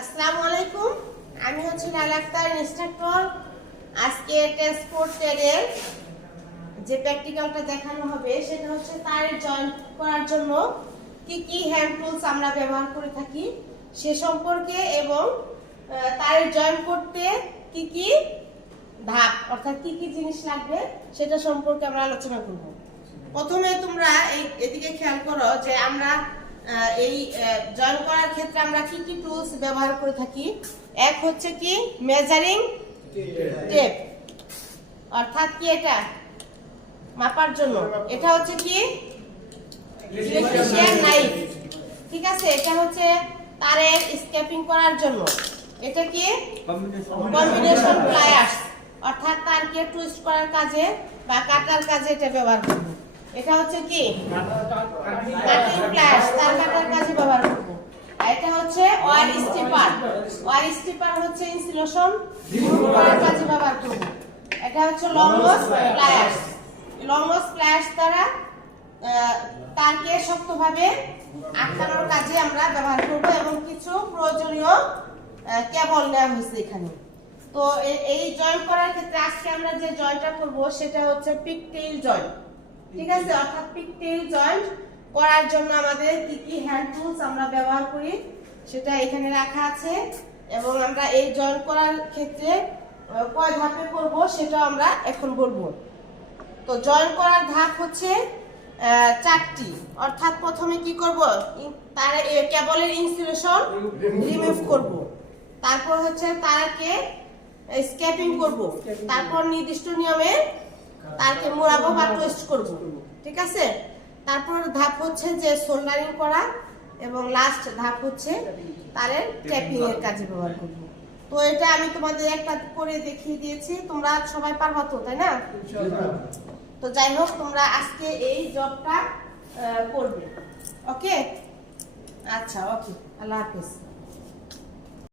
আসসালামু আলাইকুম। আমি হচ্ছে লাল আক্তার ইনস্ট্রাক্টর। আজকে ট্রান্সপোর্ট ট্রেডের যে প্র্যাকটিক্যালটা দেখানো হবে সেটা হচ্ছে তারের জয়েন করার জন্য কি কি হ্যান্ড টুলস আমরা ব্যবহার করে থাকি সে সম্পর্কে এবং তারের জয়েন করতে কি কি ধাপ অর্থাৎ কি কি জিনিস লাগবে সেটা সম্পর্কে আমরা আলোচনা করব। প্রথমে তোমরা এদিকে খেয়াল করো যে আমরা এই জয়েন করার ক্ষেত্রে আমরা কি কি টুলস ব্যবহার করে থাকি। এক হচ্ছে কি মেজারিং টেপ, অর্থাৎ কি এটা মাপার জন্য। এটা হচ্ছে কি ইলেকট্রিশিয়ান নাইফ, ঠিক আছে। এটা হচ্ছে তারের স্কেপিং করার জন্য। এটা কি কম্বিনেশন প্লায়ার্স, অর্থাৎ তারকে টুইস্ট করার কাজে বা কাটার কাজে এটা ব্যবহার করব। এটা হচ্ছে কি কাটিং প্লায়ার্স, তার কাটার কাজে ব্যবহার করব। আর এটা হচ্ছে ওয়্যার স্টিপার, ওয়্যার স্টিপার হচ্ছে ইনসুলেশন করার কাজে ব্যবহার করব। এটা হচ্ছে long nose pliers, long nose pliers দ্বারা তারকে শক্তভাবে আটকানোর কাজে আমরা ব্যবহার করব এবং কিছু প্রয়োজনীয় কেবল নেওয়া হয়েছে এখানে। তো এই জয়েন্ট করার ক্ষেত্রে আজকে আমরা যে জয়েন্টটা করব সেটা হচ্ছে পিকটেইল জয়েন্ট, ঠিক আছে। অর্থাৎ পিকটেইল জয়েন্ট করার জন্য আমাদের কি কি হ্যান্ড টুলস আমরা ব্যবহার করি সেটা এখানে রাখা আছে এবং আমরা এই জয়েন্ট করার ক্ষেত্রে কয় ধাপে করব সেটা আমরা এখন বলবো। তো জয়েন্ট করার ধাপ হচ্ছে চারটি। অর্থাৎ প্রথমে কি করব, তার কেবলের ইনসুলেশন রিমুভ করব, তারপর হচ্ছে তারকে স্কেপিং করব, তারপর নির্দিষ্ট নিয়মে তারকে মোড়াবো বা টুইস্ট করব, ঠিক আছে। তারপর ধাপ হচ্ছে যে সোল্ডারিং করা এবং লাস্ট ধাপ হচ্ছে তারের ট্যাপিং এর কাজে ব্যবহার করব। তো এটা আমি তোমাদের একটা করে দেখিয়ে দিয়েছি, তোমরা সবাই পারবা তো, তাই না? তো যাই হোক, তোমরা আজকে এই জবটা করবে। ওকে, আচ্ছা, ওকে, আল্লাহ হাফেজ।